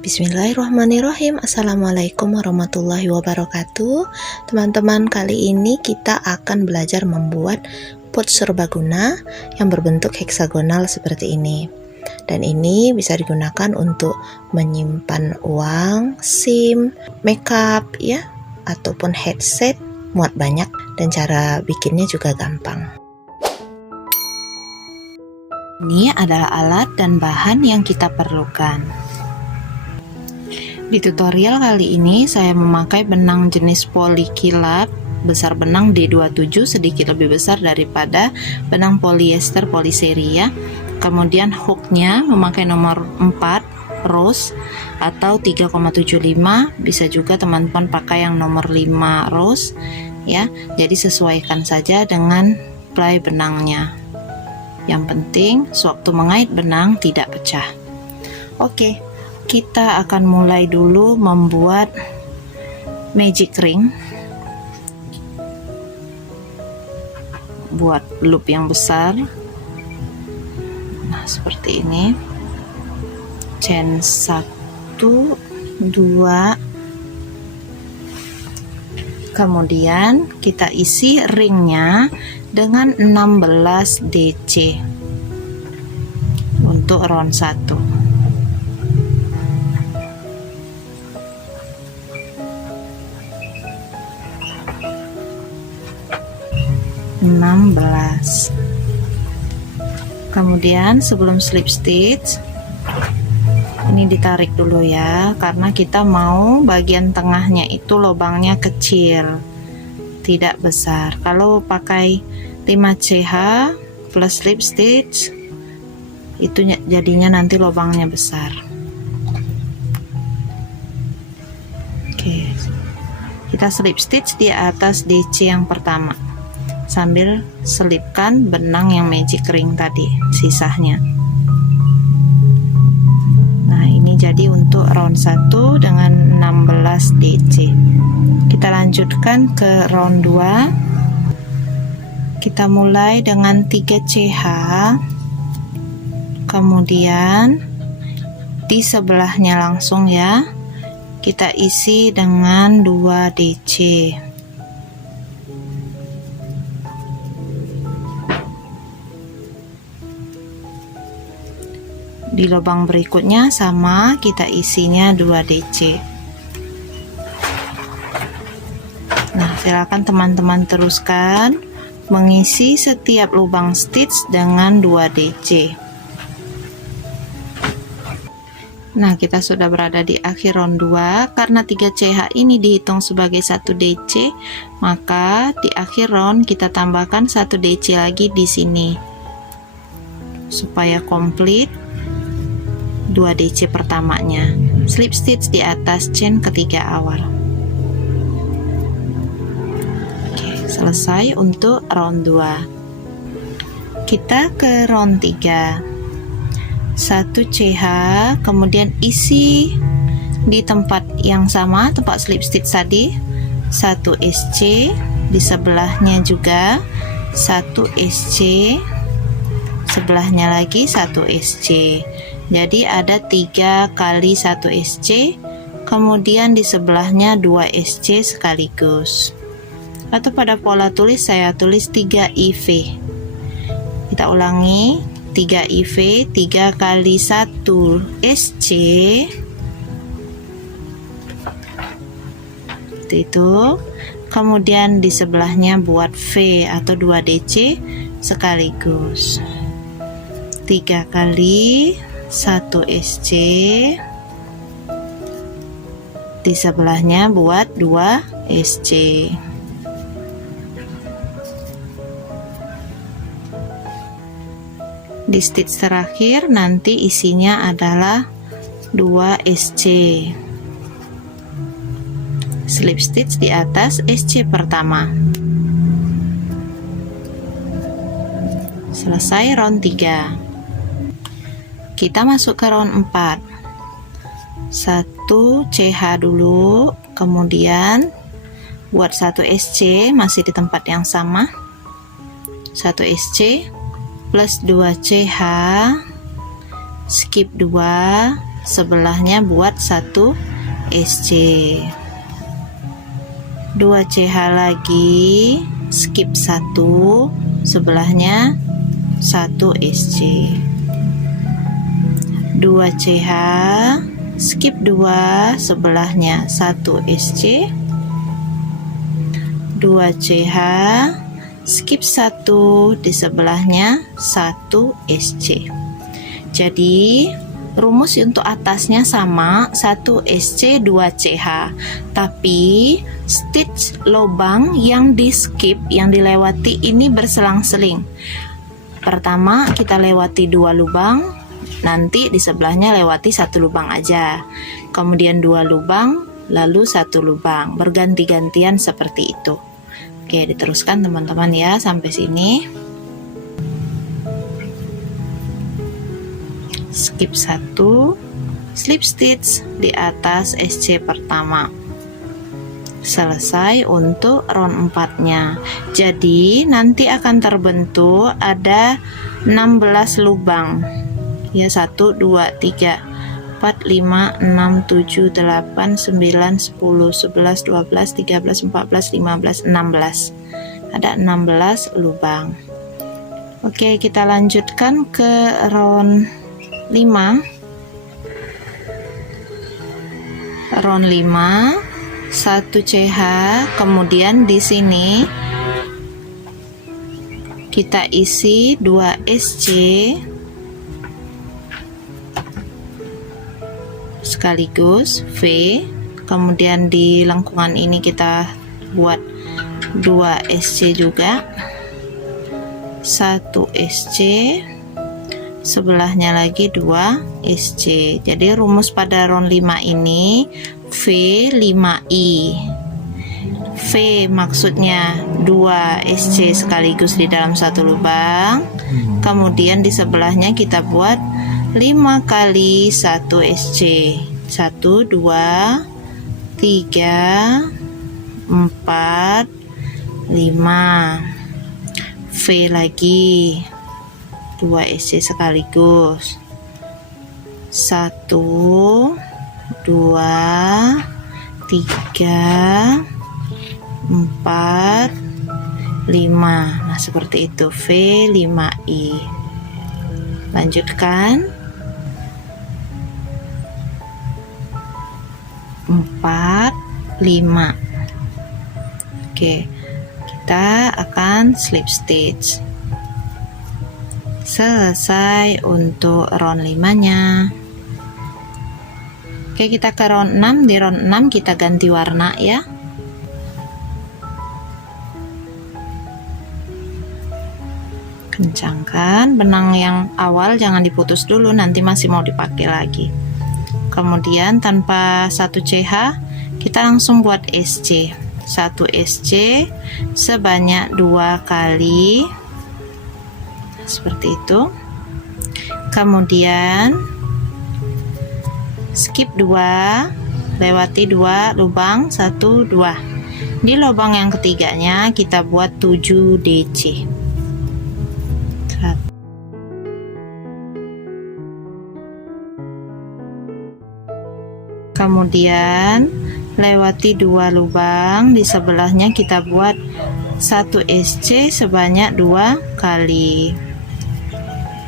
Bismillahirrahmanirrahim. Assalamualaikum warahmatullahi wabarakatuh. Teman-teman, kali ini kita akan belajar membuat pouch serbaguna yang berbentuk heksagonal seperti ini. Dan ini bisa digunakan untuk menyimpan uang, SIM, makeup ya, ataupun headset, muat banyak, dan cara bikinnya juga gampang. Ini adalah alat dan bahan yang kita perlukan. Di tutorial kali ini saya memakai benang jenis polikilap besar benang D27, sedikit lebih besar daripada benang polyester poliseri ya. Kemudian hooknya memakai nomor 4 rose atau 3,75, bisa juga teman-teman pakai yang nomor 5 rose ya. Jadi sesuaikan saja dengan ply benangnya. Yang penting sewaktu mengait benang tidak pecah. Oke, kita akan mulai dulu membuat magic ring. Buat loop yang besar. Nah, seperti ini. Chain 1, 2. Kemudian kita isi ringnya dengan 16 DC untuk round 1. Kemudian sebelum slip stitch ini ditarik dulu ya, karena kita mau bagian tengahnya itu lubangnya kecil, tidak besar. Kalau pakai 5CH plus slip stitch itu jadinya nanti lubangnya besar. Oke, kita slip stitch di atas DC yang pertama sambil selipkan benang yang magic ring tadi sisanya. Nah, ini jadi untuk round 1 dengan 16 DC. Kita lanjutkan ke round 2. Kita mulai dengan 3CH, kemudian di sebelahnya langsung ya kita isi dengan 2 DC. Di lubang berikutnya sama, kita isinya 2 DC. Nah, silakan teman-teman teruskan mengisi setiap lubang stitch dengan 2 DC. Nah, kita sudah berada di akhir round 2. Karena 3CH ini dihitung sebagai 1 DC, maka di akhir round kita tambahkan 1 DC lagi di sini supaya komplit 2 DC pertamanya. Slip stitch di atas chain ketiga awal. Oke, selesai untuk round 2. Kita ke round 3. 1 CH, kemudian isi di tempat yang sama, tempat slip stitch tadi, 1 SC, di sebelahnya juga 1 SC, sebelahnya lagi 1 SC. Jadi ada 3 kali 1 SC, kemudian di sebelahnya 2 SC sekaligus. Atau pada pola tulis saya tulis 3 IV. Kita ulangi, 3 IV, 3 kali 1 SC. Itu. Kemudian di sebelahnya buat V atau 2 DC sekaligus. 3 kali 1 SC, di sebelahnya buat 2 SC. Di stitch terakhir nanti isinya adalah 2 SC. Slip stitch di atas SC pertama. Selesai round 3. Kita masuk ke round 4. 1 CH dulu, kemudian buat 1 SC masih di tempat yang sama. 1 SC plus 2 CH, skip 2, sebelahnya buat 1 SC. 2 CH lagi, skip 1, sebelahnya 1 SC. 2 CH, skip 2, sebelahnya 1 SC. 2 CH, skip 1, di sebelahnya 1 SC. Jadi rumus untuk atasnya sama, 1 SC 2 CH, tapi stitch lubang yang di skip, yang dilewati ini berselang-seling. Pertama kita lewati 2 lubang, nanti di sebelahnya lewati 1 lubang aja, kemudian 2 lubang, lalu 1 lubang, berganti-gantian seperti itu. Oke, diteruskan teman-teman ya sampai sini. Skip 1, slip stitch di atas SC pertama. Selesai untuk round 4-nya. Jadi nanti akan terbentuk ada 16 lubang. Ya, 1 2 3 4 5 6 7 8 9 10 11 12 13 14 15 16. Ada 16 lubang. Oke, kita lanjutkan ke round 5. Round 5, 1 CH, kemudian di sini kita isi 2 SC sekaligus V, kemudian di lengkungan ini kita buat 2 SC juga, 1 SC, sebelahnya lagi 2 SC. Jadi rumus pada round 5 ini V5I. V maksudnya 2 SC sekaligus di dalam 1 lubang, kemudian di sebelahnya kita buat 5 kali 1 SC, 1 2 3 4 5. V lagi 2 SC sekaligus, 1 2 3 4 5. Nah seperti itu, V5I. Lanjutkan 4 5. Oke, kita akan slip stitch. Selesai untuk round 5-nya. Oke, kita ke round 6. Di round 6 kita ganti warna ya. Kencangkan benang yang awal, jangan diputus dulu, nanti masih mau dipakai lagi. Kemudian tanpa 1 CH kita langsung buat SC. 1 SC sebanyak 2 kali seperti itu. Kemudian skip 2, lewati 2 lubang, 1 2. Di lubang yang ketiganya kita buat 7 DC. Kemudian lewati 2 lubang, di sebelahnya kita buat 1 SC sebanyak 2 kali.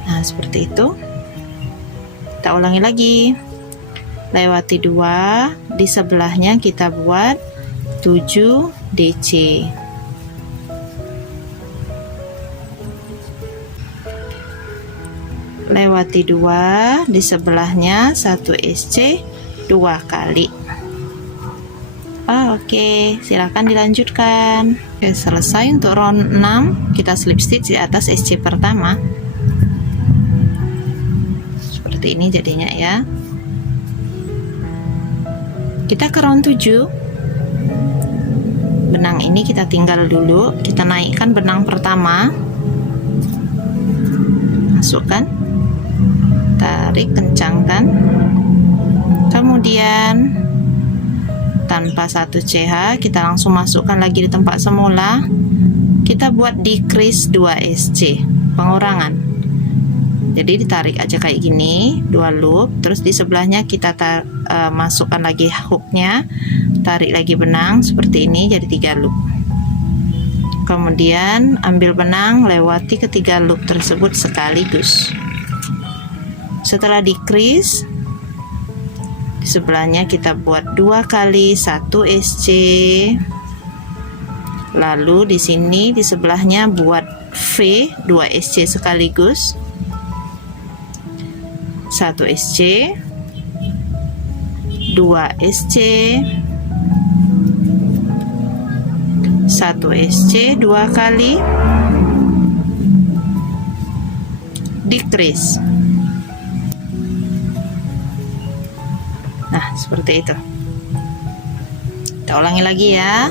Nah seperti itu. Kita ulangi lagi. Lewati 2, di sebelahnya kita buat 7 DC. Lewati 2, di sebelahnya 1 SC 2 kali. Oke, silakan dilanjutkan. Oke, selesai untuk round 6. Kita slip stitch di atas SC pertama. Seperti ini jadinya ya. Kita ke round 7. Benang ini kita tinggal dulu, kita naikkan benang pertama, masukkan, tarik, kencangkan, kemudian tanpa 1 CH kita langsung masukkan lagi di tempat semula. Kita buat decrease 2 SC, pengurangan Jadi ditarik aja kayak gini, 2 loop, terus di sebelahnya kita masukkan lagi hooknya, tarik lagi benang seperti ini, jadi 3 loop. Kemudian ambil benang, lewati ketiga loop tersebut sekaligus. Setelah decrease, di sebelahnya kita buat 2 kali 1 SC. Lalu di sini di sebelahnya buat V 2 SC sekaligus. 1 SC, 2 SC, 1 SC 2 kali, decrease. Nah, seperti itu. Kita ulangi lagi ya.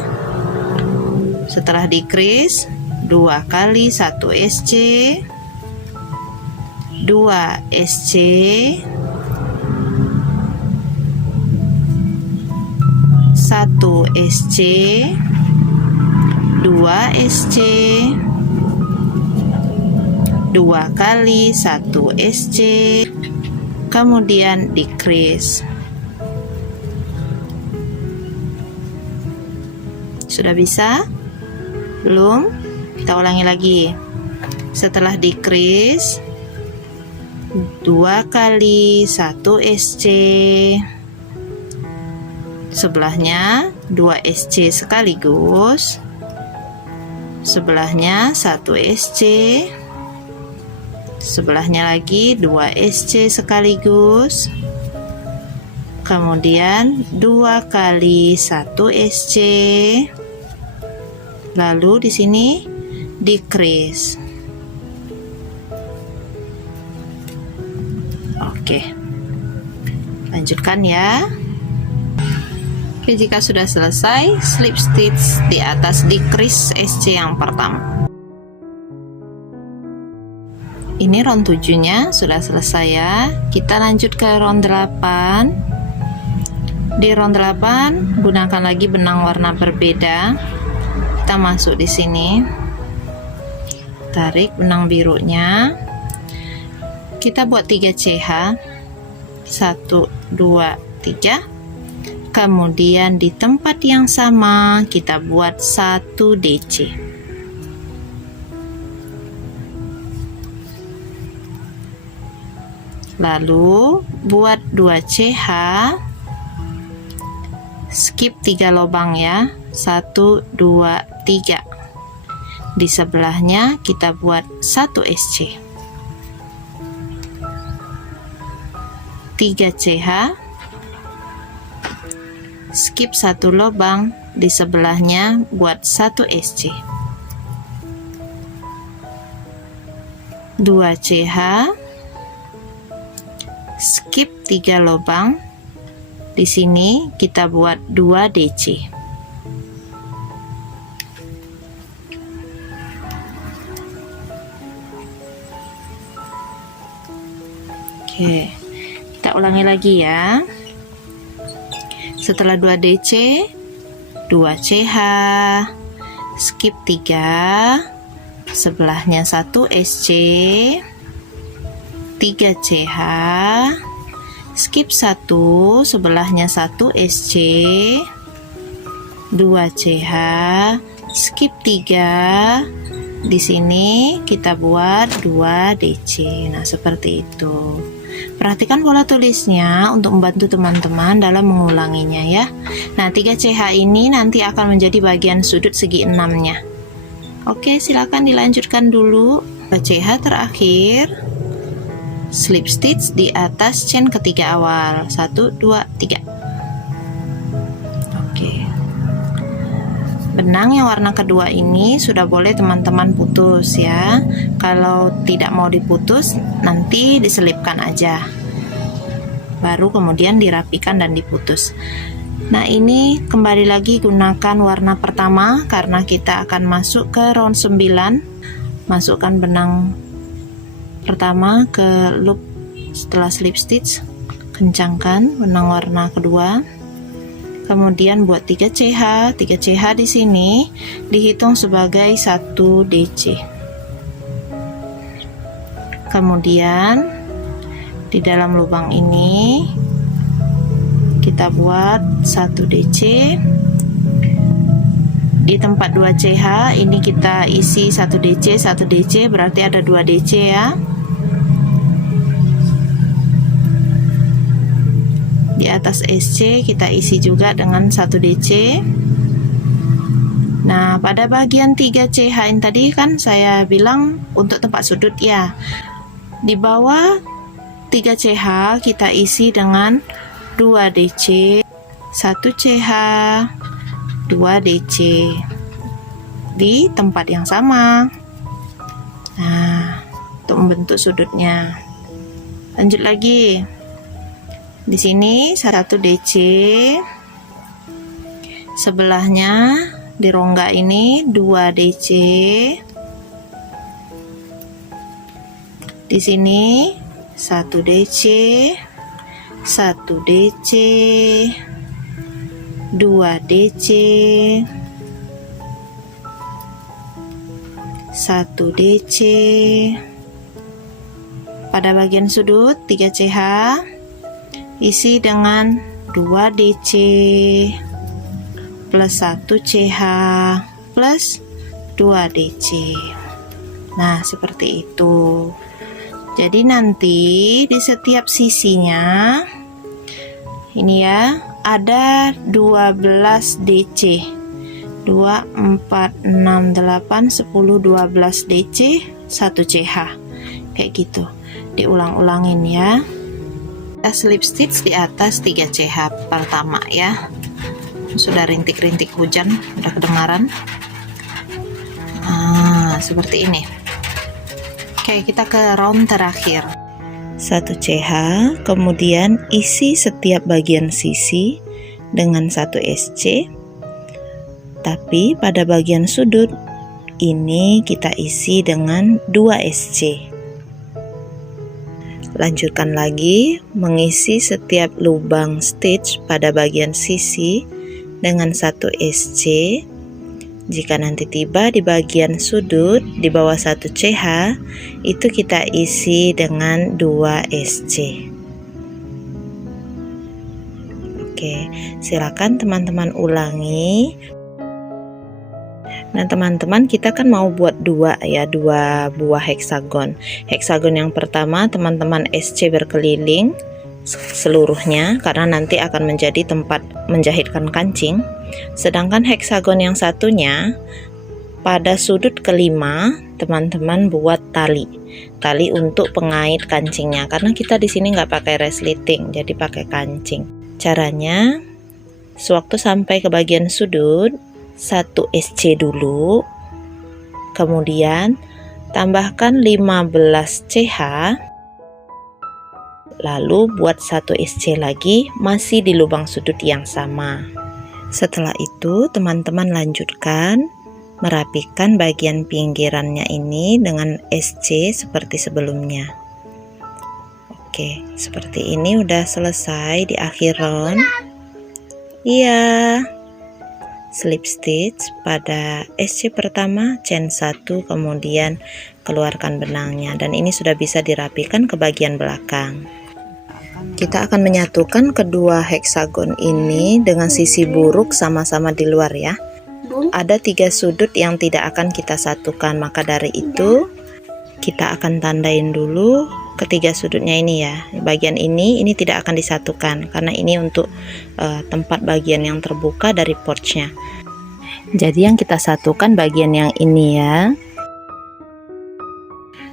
Setelah decrease, 2 kali 1 SC, 2 SC, 1 SC, 2 SC, 2 kali 1 SC, kemudian decrease. Sudah bisa? Belum? Kita ulangi lagi. Setelah decrease, 2 kali 1 SC, sebelahnya 2 SC sekaligus, sebelahnya 1 SC, sebelahnya lagi 2 SC sekaligus, kemudian 2 kali 1 SC, lalu di sini decrease. Oke, lanjutkan ya. Oke, jika sudah selesai, slip stitch di atas decrease SC yang pertama. Ini round 7 nya sudah selesai ya. Kita lanjut ke round 8. Di round 8 gunakan lagi benang warna berbeda. Kita masuk di sini, tarik benang birunya, kita buat 3 CH, 1 2 3, kemudian di tempat yang sama kita buat 1 DC. Lalu buat 2 CH, skip 3 lubang ya, 1 2 3. Di sebelahnya kita buat 1 SC, 3 CH, skip 1 lubang, di sebelahnya buat 1 SC, 2 CH, skip 3 lubang, di sini kita buat 2 DC. Oke, kita ulangi lagi ya. Setelah 2 DC, 2 CH, skip 3, sebelahnya 1 SC, 3 CH, skip 1, sebelahnya 1 SC, 2 CH, skip 3, di sini kita buat 2 DC. Nah, seperti itu. Perhatikan pola tulisnya untuk membantu teman-teman dalam mengulanginya ya. Nah, 3 CH ini nanti akan menjadi bagian sudut segi 6-nya. Oke, silakan dilanjutkan dulu. 2 CH terakhir, slip stitch di atas chain ketiga awal, 1 2 3. Oke, benang yang warna kedua ini sudah boleh teman-teman putus ya. Kalau tidak mau diputus, nanti diselipkan aja, baru kemudian dirapikan dan diputus. Nah, ini kembali lagi gunakan warna pertama karena kita akan masuk ke round 9. Masukkan benang pertama ke loop setelah slip stitch, kencangkan benang warna kedua, kemudian buat 3 CH. 3 CH di sini dihitung sebagai 1 DC. Kemudian di dalam lubang ini kita buat 1 DC. Di tempat 2 CH ini kita isi 1 DC, 1 DC, berarti ada 2 DC ya. Di atas SC kita isi juga dengan 1 DC. Nah, pada bagian 3 CH ini tadi kan saya bilang untuk tempat sudut ya. Di bawah 3 CH kita isi dengan 2 DC, 1 CH, 2 DC di tempat yang sama. Nah, untuk membentuk sudutnya. Lanjut lagi. Di sini 1 DC. Sebelahnya di rongga ini 2 DC. Di sini 1 DC, 1 DC, 2 DC, 1 DC. Pada bagian sudut 3 CH isi dengan 2 DC plus 1 CH plus 2 DC. Nah, seperti itu. Jadi nanti di setiap sisinya ini ya ada 12 DC. 2, 4, 6, 8, 10, 12 DC, 1 CH. Kayak gitu. Diulang-ulangin ya. Kita slip stitch di atas 3 CH pertama ya. Sudah rintik-rintik hujan, udah kedengaran. Seperti ini. Oke, kita ke round terakhir. 1 CH, kemudian isi setiap bagian sisi dengan 1 SC. Tapi pada bagian sudut ini kita isi dengan 2 SC. Lanjutkan lagi mengisi setiap lubang stitch pada bagian sisi dengan 1 SC. Jika nanti tiba di bagian sudut di bawah 1 CH, itu kita isi dengan 2 SC. Oke, silakan teman-teman ulangi. Nah, teman-teman, kita kan mau buat 2 buah heksagon. Heksagon yang pertama teman-teman SC berkeliling seluruhnya karena nanti akan menjadi tempat menjahitkan kancing. Sedangkan heksagon yang satunya pada sudut kelima teman-teman buat tali untuk pengait kancingnya, karena kita di sini nggak pakai resleting, jadi pakai kancing. Caranya, sewaktu sampai ke bagian sudut 1 SC dulu, kemudian tambahkan 15 CH, lalu buat 1 SC lagi masih di lubang sudut yang sama. Setelah itu teman-teman lanjutkan merapikan bagian pinggirannya ini dengan SC seperti sebelumnya. Oke, seperti ini udah selesai di akhir round. Iya, slip stitch pada SC pertama, chain 1, kemudian keluarkan benangnya, dan ini sudah bisa dirapikan ke bagian belakang. Kita akan menyatukan kedua heksagon ini dengan sisi buruk sama-sama di luar ya. Ada 3 sudut yang tidak akan kita satukan, maka dari itu kita akan tandain dulu ketiga sudutnya ini ya. Bagian ini tidak akan disatukan karena ini untuk tempat bagian yang terbuka dari porchnya. Jadi yang kita satukan bagian yang ini ya.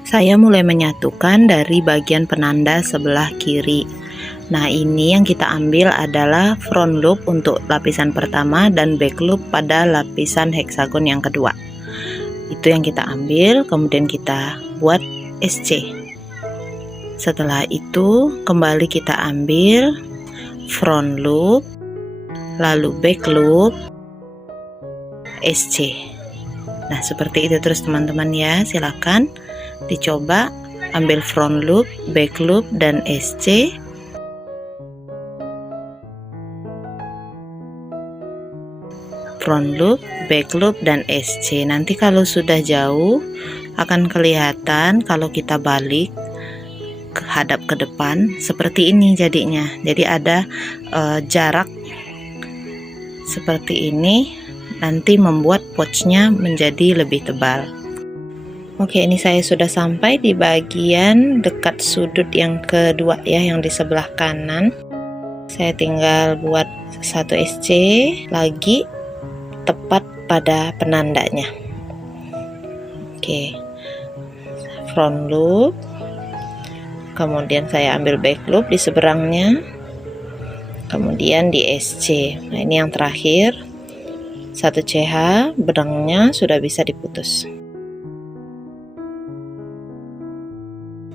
Saya mulai menyatukan dari bagian penanda sebelah kiri. Nah, ini yang kita ambil adalah front loop untuk lapisan pertama dan back loop pada lapisan heksagon yang kedua. Itu yang kita ambil, kemudian kita buat SC. Setelah itu kembali kita ambil front loop, lalu back loop, SC. Nah, seperti itu terus teman-teman ya. Silakan dicoba ambil front loop, back loop, dan SC. Front loop, back loop, dan SC. Nanti kalau sudah jauh akan kelihatan kalau kita balik hadap ke depan seperti ini jadinya. Jadi ada jarak seperti ini, nanti membuat pouchnya menjadi lebih tebal. Oke, ini saya sudah sampai di bagian dekat sudut yang kedua ya, yang di sebelah kanan. Saya tinggal buat 1 SC lagi tepat pada penandanya. Oke, front loop, kemudian saya ambil back loop di seberangnya, kemudian di SC. Nah, ini yang terakhir, 1 CH, benangnya sudah bisa diputus.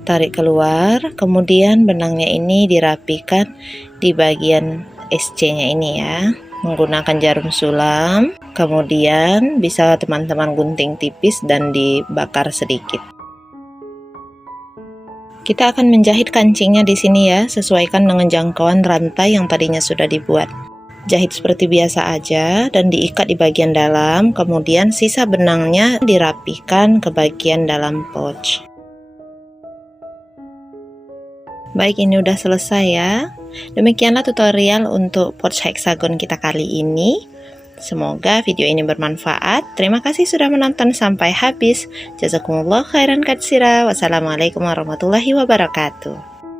Tarik keluar, kemudian benangnya ini dirapikan di bagian SC-nya ini ya, menggunakan jarum sulam. Kemudian bisa teman-teman gunting tipis dan dibakar sedikit. Kita akan menjahit kancingnya di sini ya, sesuaikan dengan jangkauan rantai yang tadinya sudah dibuat. Jahit seperti biasa aja dan diikat di bagian dalam, kemudian sisa benangnya dirapikan ke bagian dalam pouch. Baik, ini udah selesai ya. Demikianlah tutorial untuk pouch hexagon kita kali ini. Semoga video ini bermanfaat. Terima kasih sudah menonton sampai habis. Jazakumullah khairan katsira. Wassalamualaikum warahmatullahi wabarakatuh.